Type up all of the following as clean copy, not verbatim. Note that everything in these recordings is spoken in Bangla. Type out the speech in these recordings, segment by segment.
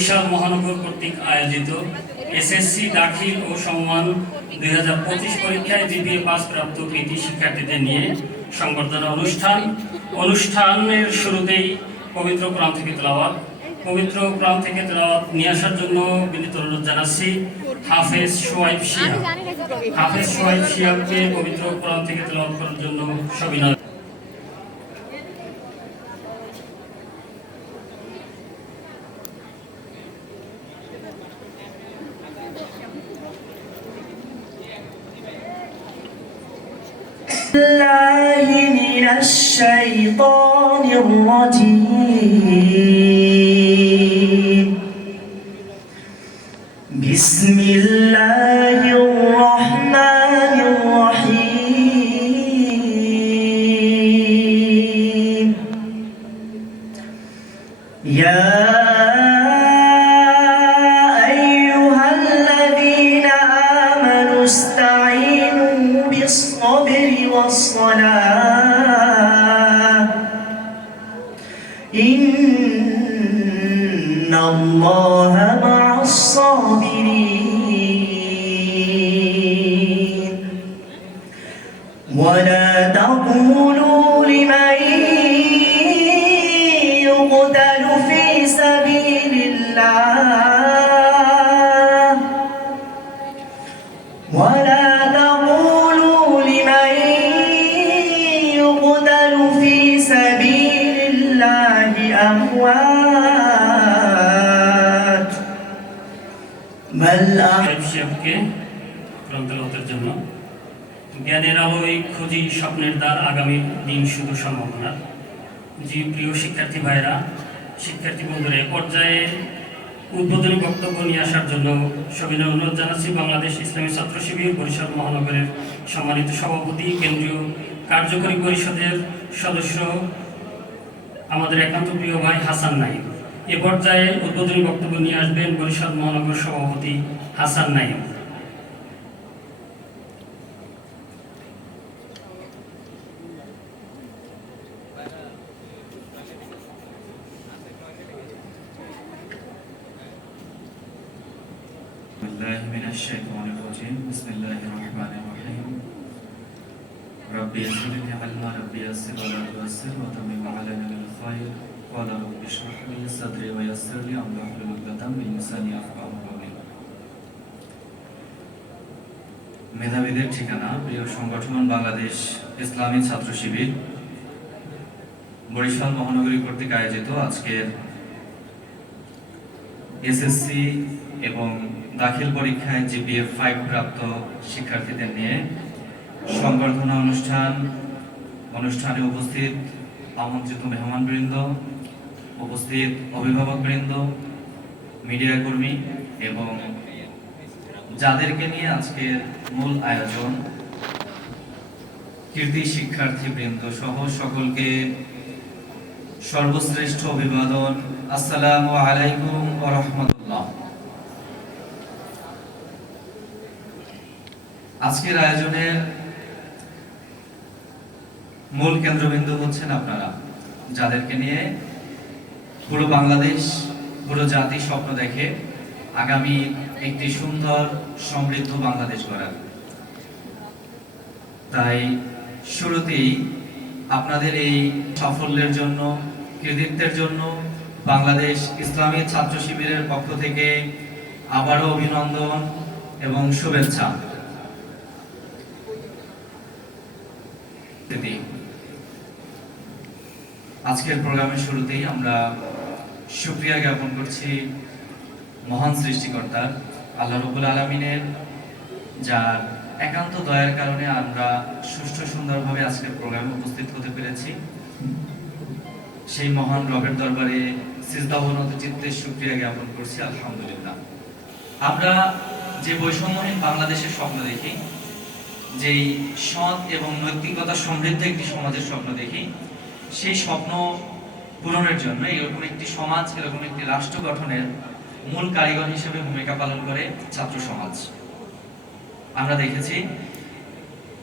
বরিশাল মহানগর কর্তৃক আয়োজিত এসএসসি দাখিল ও সম্মান 2025 পরীক্ষায় জিপিএ পাস প্রাপ্ত কৃতি শিক্ষার্থীদের নিয়ে সংবর্ধনা অনুষ্ঠানের শুরুতেই পবিত্র কোরআন থেকে তেলাওয়াত নিয়ে আসার জন্য বিনীত অনুরোধ জানাচ্ছি হাফেজ সোয়াইব শিহাবকে পবিত্র কোরআন থেকে তেলাওয়াত করার জন্য সবিনয়। الله من الشيطان الرجيم بسم الله الرحمن الرحيم يا أيها الذين آمنوا استعينوا بالصبر والصلاة إن الله مع الصابرين ولا تقولوا لمن يقتل في سبيل الله ولا تقولوا لمن يقتل في سبيل الله أموات بل জন্য জ্ঞানের আলোয় খুঁজি স্বপ্নের দ্বার আগামী দিন শুধু সম্ভাবনা। জি প্রিয় শিক্ষার্থী ভাইরা, শিক্ষার্থী বন্ধুরা, এ পর্যায়ে উদ্বোধনী বক্তব্য নিয়ে আসার জন্য সবিনয় অনুরোধ জানাচ্ছি বাংলাদেশ ইসলামী ছাত্র শিবির বরিশাল মহানগরের সম্মানিত সভাপতি, কেন্দ্রীয় কার্যকরী পরিষদের সদস্য আমাদের একান্ত প্রিয় ভাই হাসান নাইম। এ পর্যায়ে উদ্বোধনী বক্তব্য নিয়ে আসবেন বরিশাল মহানগর সভাপতি হাসান নাইম। من الشيطان الرجيم بسم الله الرحمن الرحيم ربي يسر لي علما ربي يسر ولا تؤثر وتمم علينا بالخير قال رب اشرح لي صدري ويسر لي امري واحلل عقدة من لساني يفقهوا قولي। মেধাবীদের ঠিকানা প্রিয় সংগঠন বাংলাদেশ ইসলামী ছাত্র শিবির বরিশাল মহানগরী কর্তৃক আয়োজিত আজকের এসএসসি এবং দাখিল পরীক্ষায় জিপিএ 5 প্রাপ্ত শিক্ষার্থীদের নিয়ে সংবর্ধনা অনুষ্ঠানে উপস্থিত আমন্ত্রিত মেহমানবৃন্দ, উপস্থিত অভিভাবকবৃন্দ, মিডিয়া কর্মী এবং যাদেরকে নিয়ে আজকের মূল আয়োজন কৃতি শিক্ষার্থীবৃন্দ সহ সকলকে সর্বশ্রেষ্ঠ অভিবাদন। আসসালামু আলাইকুম ওয়া রাহমাতুল্লাহ। আজকের আয়োজনের মূল কেন্দ্রবিন্দু হচ্ছেন আপনারা, যাদেরকে নিয়ে পুরো বাংলাদেশ, পুরো জাতি স্বপ্ন দেখে আগামী একটি সুন্দর সমৃদ্ধ বাংলাদেশ গড়ার। তাই শুরুতেই আপনাদের এই সাফল্যের জন্য, কৃতিত্বের জন্য বাংলাদেশ ইসলামী ছাত্র শিবিরের পক্ষ থেকে আবারও অভিনন্দন এবং শুভেচ্ছা। আজকের প্রোগ্রামের শুরুতেই আমরা শুকরিয়া জ্ঞাপন করছি মহান সৃষ্টিকর্তার আল্লাহ রাব্বুল আলামিনের, যার একান্ত দয়ার কারণে আমরা সুষ্ঠু সুন্দরভাবে আজকের প্রোগ্রামে উপস্থিত হতে পেরেছি। সেই মহান রবের দরবারে সিজদাবনত চিত্তে শুকরিয়া জ্ঞাপন করছি, আলহামদুলিল্লাহ। আমরা যে বৈষম্যহীন বাংলাদেশের স্বপ্ন দেখি, যেই সৎ এবং নৈতিকতা সমৃদ্ধ একটি সমাজের স্বপ্ন দেখি, সেই স্বপ্ন পূরণের জন্য এরকম একটি সমাজ, এরকম একটি রাষ্ট্র গঠনের মূল কারিগর হিসেবে ভূমিকা পালন করে ছাত্র সমাজ। আমরা দেখেছি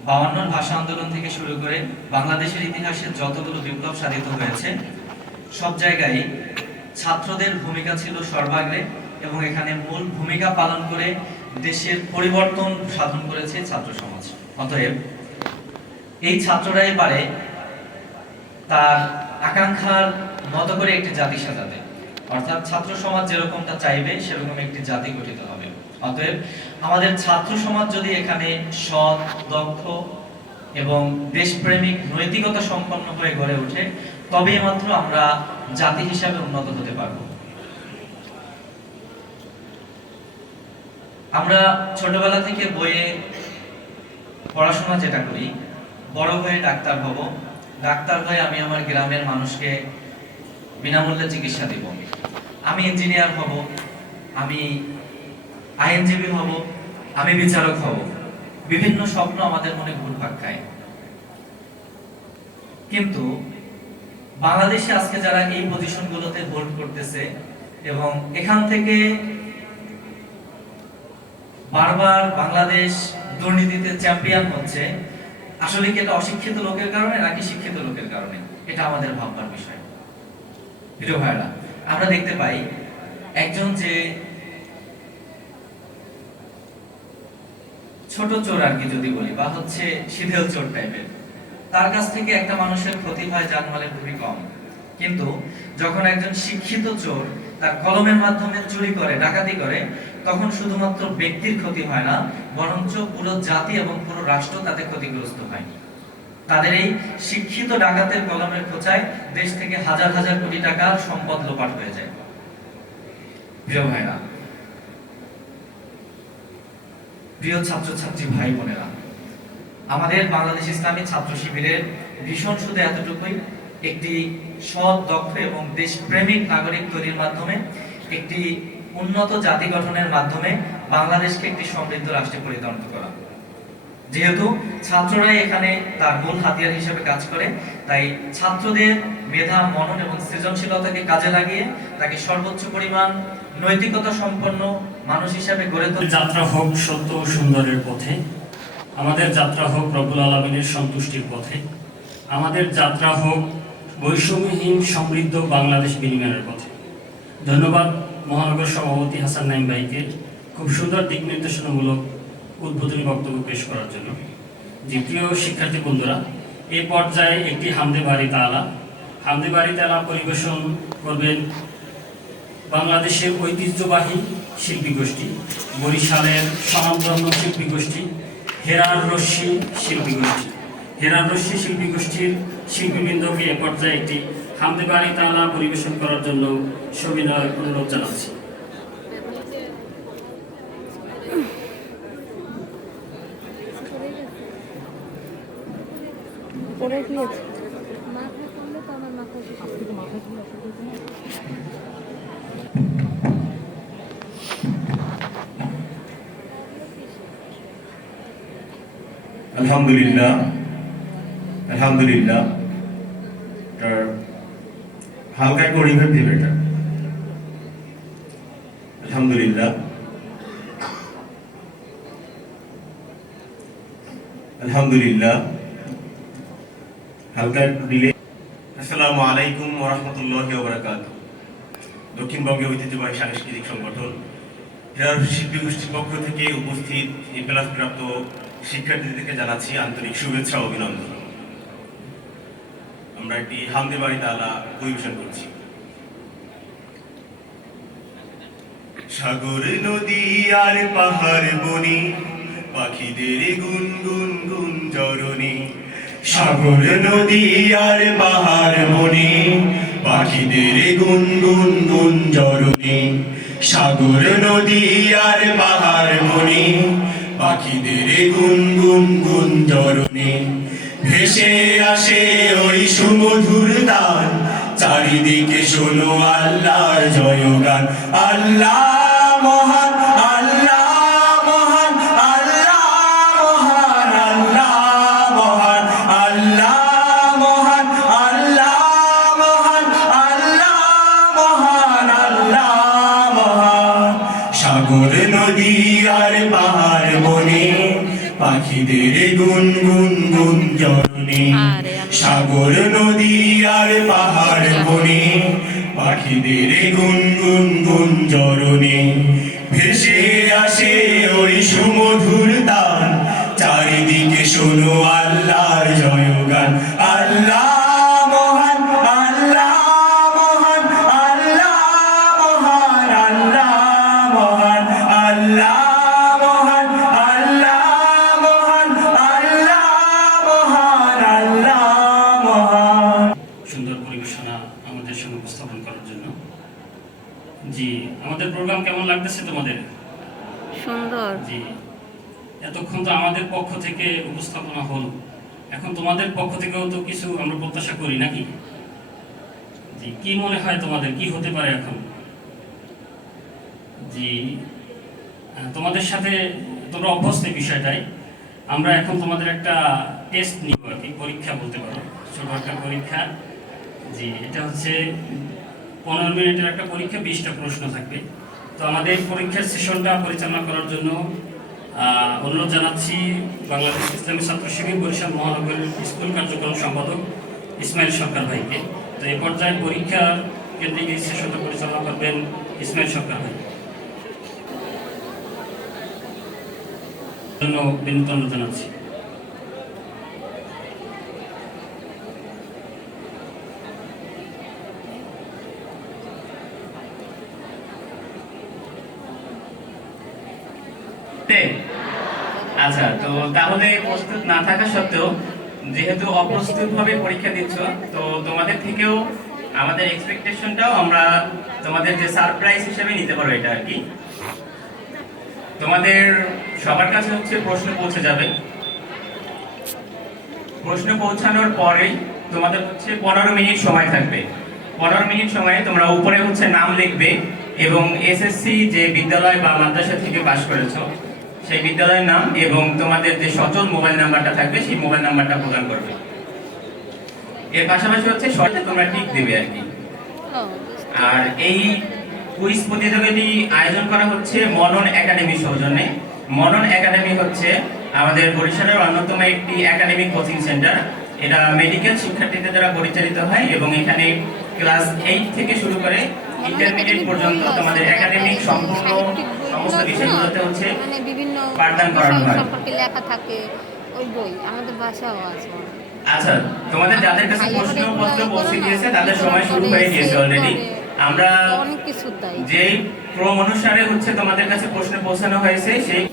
52 ভাষা আন্দোলন থেকে শুরু করে বাংলাদেশের ইতিহাসে যতগুলো বিপ্লব সাধিত হয়েছে, সব জায়গায় ছাত্রদের ভূমিকা ছিল সর্বাগ্রে এবং এখানে মূল ভূমিকা পালন করে দেশের পরিবর্তন সাধন করেছে ছাত্র সমাজ। অতএব এই ছাত্ররাই পারে তার আকাঙ্ক্ষার মতো করে একটি জাতি সাজাতে, অর্থাৎ ছাত্র সমাজ যেরকমটা চাইবে সেরকম একটি জাতি গঠিত হবে। অতএব আমাদের ছাত্র সমাজ যদি এখানে সৎ, দক্ষ এবং দেশপ্রেমিক নৈতিকতা সম্পন্ন হয়ে গড়ে ওঠে, তবেই মাত্র আমরা জাতি হিসাবে উন্নত হতে পারব। আমরা ছোটবেলা থেকে বইয়ে পড়াশোনা যেটা করি, বড় হয়ে ডাক্তার হব, ডাক্তার হয়ে আমি আমার গ্রামের মানুষকে বিনামূল্যে চিকিৎসা দিব, আমি ইঞ্জিনিয়ার হব, আমি আইনজীবী হব, আমি বিচারক হব। বিভিন্ন স্বপ্ন আমাদের মনে ঘুরপাক খায়। কিন্তু বাংলাদেশে আজকে যারা এই পজিশনগুলোতে হোল্ড করতেছে এবং এখান থেকে বারবার বাংলাদেশ দুর্নীতিতে চ্যাম্পিয়ন হচ্ছে, আসলে কি এটা অশিক্ষিত লোকের কারণে নাকি শিক্ষিত লোকের কারণে? এটা আমাদের ভাববার বিষয়। প্রিয় ভাইরা, আমরা দেখতে পাই একজন যে ছোট চোর আর কি যদি বলি, বা হচ্ছে সিধেল চোর টাইপের, তার কাছ থেকে একটা মানুষের ক্ষতি হয় জানমালের খুবই কম। কিন্তু যখন একজন শিক্ষিত চোর তার কলমের মাধ্যমে চুরি করে, ডাকাতি করে, তখন শুধুমাত্র ব্যক্তির ক্ষতি হয় না, বরঞ্চ পুরো জাতি এবং পুরো রাষ্ট্র তাতে ক্ষতিগ্রস্ত হয়। তাদের এই শিক্ষিত ডাকাতের কলমের খোঁচায় দেশ থেকে হাজার হাজার কোটি টাকার সম্পদ লোপাট হয়ে যায়। প্রিয় ভাইরা, প্রিয় ছাত্রছাত্রী ভাই বোনেরা, আমাদের বাংলাদেশ ইসলামী ছাত্র শিবিরের ভীষণ শুধু এতটুকুই, একটি সৎ, দক্ষ এবং দেশপ্রেমিক নাগরিক তৈরির মাধ্যমে, একটি উন্নত জাতি গঠনের মাধ্যমে বাংলাদেশকে একটি সমৃদ্ধ রাষ্ট্রে পরিণত করা। যেহেতু ছাত্ররাই এখানে তার মূল হাতিয়ার হিসেবে কাজ করে, তাই ছাত্রদের মেধা, মনন এবং সৃজনশীলতাকে কাজে লাগিয়ে তাকে সর্বোচ্চ পরিমাণ নৈতিকতা সম্পন্ন মানুষ হিসেবে গড়ে তোলা। যাত্রা হোক সত্য ও সুন্দরের পথে, আমাদের যাত্রা হোক রব্বুল আলামিনের সন্তুষ্টির পথে, আমাদের যাত্রা হোক বৈষম্যহীন সমৃদ্ধ বাংলাদেশ বিনিময়ের পথে। ধন্যবাদ মহানগর সভাপতি হাসান নাইম ভাইকে খুব সুন্দর দিক নির্দেশনামূলক উদ্বোধনী বক্তব্য পেশ করার জন্য। যে প্রিয় শিক্ষার্থী বন্ধুরা, এই পর্যায়ে একটি হামদে বাড়ি তালা পরিবেশন করবেন বাংলাদেশের ঐতিহ্যবাহী শিল্পী গোষ্ঠী, বরিশালের স্বনামধন্য শিল্পী গোষ্ঠী হেরার রশ্মি শিল্পী গোষ্ঠী। হেরার রশ্মি শিল্পী গোষ্ঠীর শিল্পীবৃন্দকে এ পর্যায়ে একটি হামদে বাড়ি তালা পরিবেশন করার জন্য সবিনয় অনুরোধ জানাচ্ছি। পড়ে গিয়েছে মাথা করলে তো আমার মাথা আলহামদুলিল্লাহ, আলহামদুলিল্লাহ। হালকা একটু রিভাইভ দিবে এটা। আলহামদুলিল্লাহ, আলহামদুলিল্লাহ। হালকা একটু ডিলে। আসসালামু আলাইকুম ওয়া রাহমাতুল্লাহি ওয়া বারাকাতুহু। দক্ষিণবঙ্গের ঐতিহ্যবাহী সাংস্কৃতিক সংগঠন হেরার শিল্পী গোষ্ঠীর পক্ষ থেকে উপস্থিত এই প্রাপ্ত শিক্ষার্থীদেরকে জানাচ্ছি আন্তরিক শুভেচ্ছা ও অভিনন্দন। আমরা একটি হামদে বাড়ি তালা পরিবেশন করছি। সাগর, নদী আর পাহাড় বনি, পাখিদের গুনগুন গুঞ্জরণী। সাগর, নদী আর পাহাড় বনি, পাখিদের গুনগুন গুঞ্জরণী। সাগর, নদী আর পাহাড় বনি, পাখিদের গুনগুন গুঞ্জরণী। ভেসে আসে ওই সুমধুর তান, চারিদিকে শোনো আল্লাহর জয়গান। আল্লাহ মহান, আল্লাহ মহান, আল্লাহ মহান, আল্লাহ মহান, আল্লাহ মহান, আল্লাহ মহান, আল্লাহ মহান, আল্লাহ মহান। সাগর, নদী আর পাহাড় বনে, পাখিদের গুনগুন গুঞ্জরণী। সাগর, নদী আর পাহাড় বনে, পাখিদের গুনগুন গুঞ্জরণে ভেসে আসে ওই সুমধুর তান, চারিদিকে শোনো আল্লাহর জয়গান। আল্লাহ মহান, আল্লাহ মহান, আল্লাহ মহান, আল্লাহ মহান, আল্লাহ মহান, আল্লাহ মহান, আল্লাহ মহান, আল্লাহ মহান। সুন্দর পরিবেশনা আমাদের সঙ্গে উপস্থাপন করার জন্য। জি, আমাদের প্রোগ্রাম কেমন লাগতেছে তোমাদের? সুন্দর। জি, এতক্ষণ তো আমাদের পক্ষ থেকে উপস্থাপনা হলো, এখন তোমাদের পক্ষ থেকেও তো কিছু আমরা প্রত্যাশা করি নাকি? জি, কি মনে হয় তোমাদের কি হতে পারে এখন? জি, তোমাদের সাথে তোমরা অভ্যস্ত এই বিষয়টাই। আমরা এখন তোমাদের একটা টেস্ট নিব আর কি, পরীক্ষা বলতে পারো, ছোট একটা পরীক্ষা। জি, এটা হচ্ছে 15 মিনিটের একটা পরীক্ষা, 20টা প্রশ্ন থাকবে। তো আমাদের পরীক্ষার সেশনটা পরিচালনা করার জন্য অনুরোধ জানাচ্ছি বাংলাদেশ ইসলামী ছাত্র শিবির বরিশাল মহানগর স্কুল কার্যক্রম সম্পাদক ইসমাইল সরকার ভাইকে। তো এই পর্যায়ে পরীক্ষা কেন্দ্রিক এই সেশনটা পরিচালনা করবেন ইসমাইল সরকার ভাই। জন্য বিনীত অনুরোধ জানাচ্ছি। আচ্ছা, তো তাহলে প্রস্তুত না থাকা সত্ত্বেও যেহেতু অপ্রস্তুত ভাবে পরীক্ষা দিচ্ছ, তো তোমাদের থেকেও আমাদের এক্সপেকটেশনটাও আমরা তোমাদের যে সারপ্রাইজ হিসেবে নিতে পারো এটা আর কি। তোমাদের সবার কাছে হচ্ছে প্রশ্ন পৌঁছে যাবে। প্রশ্ন পৌঁছানোর পরেই তোমাদের হচ্ছে 15 মিনিট সময় থাকবে। 15 মিনিট সময়ে তোমরা উপরে হচ্ছে নাম লিখবে এবং এসএসসি যে বিদ্যালয় বা মাদ্রাসা থেকে পাশ করেছো সেই বিদ্যালয়ের নাম এবং তোমাদের যে সচল মোবাইল নাম্বারটা থাকবে সেই মোবাইল নাম্বারটা প্রদান করবে। এর পাশাপাশি হচ্ছে শর্টে তোমরা টিক দেবে আর কি। আর এই কুইজ প্রতিযোগিতাটি আয়োজন করা হচ্ছে মনন একাডেমির সৌজন্যে। মনন একাডেমি হচ্ছে আমাদের বরিশালের অন্যতম একটি একাডেমিক কোচিং সেন্টার। এটা মেডিকেল শিক্ষার্থীদের দ্বারা পরিচালিত হয় এবং এখানে ক্লাস 8 থেকে শুরু করে ইন্টারমিডিয়েট পর্যন্ত তোমাদের একাডেমিক সম্পূর্ণ সমস্ত বিষয়গুলোতে হচ্ছে মানে বিভিন্ন পাঠদান করানো হয়। সম্পর্কে লেখা থাকে, ওই বই আমাদের ভাষাও আছে। আচ্ছা, তোমাদের যাদের কাছে প্রশ্নপত্র পৌঁছে গিয়েছে তাদের সময় শুরু হয়ে গিয়েছে অলরেডি। আমরা অনেক কিছু তাই যেই ক্রম অনুসারে হচ্ছে তোমাদের কাছে প্রশ্ন পৌঁছানো হয়েছে সেই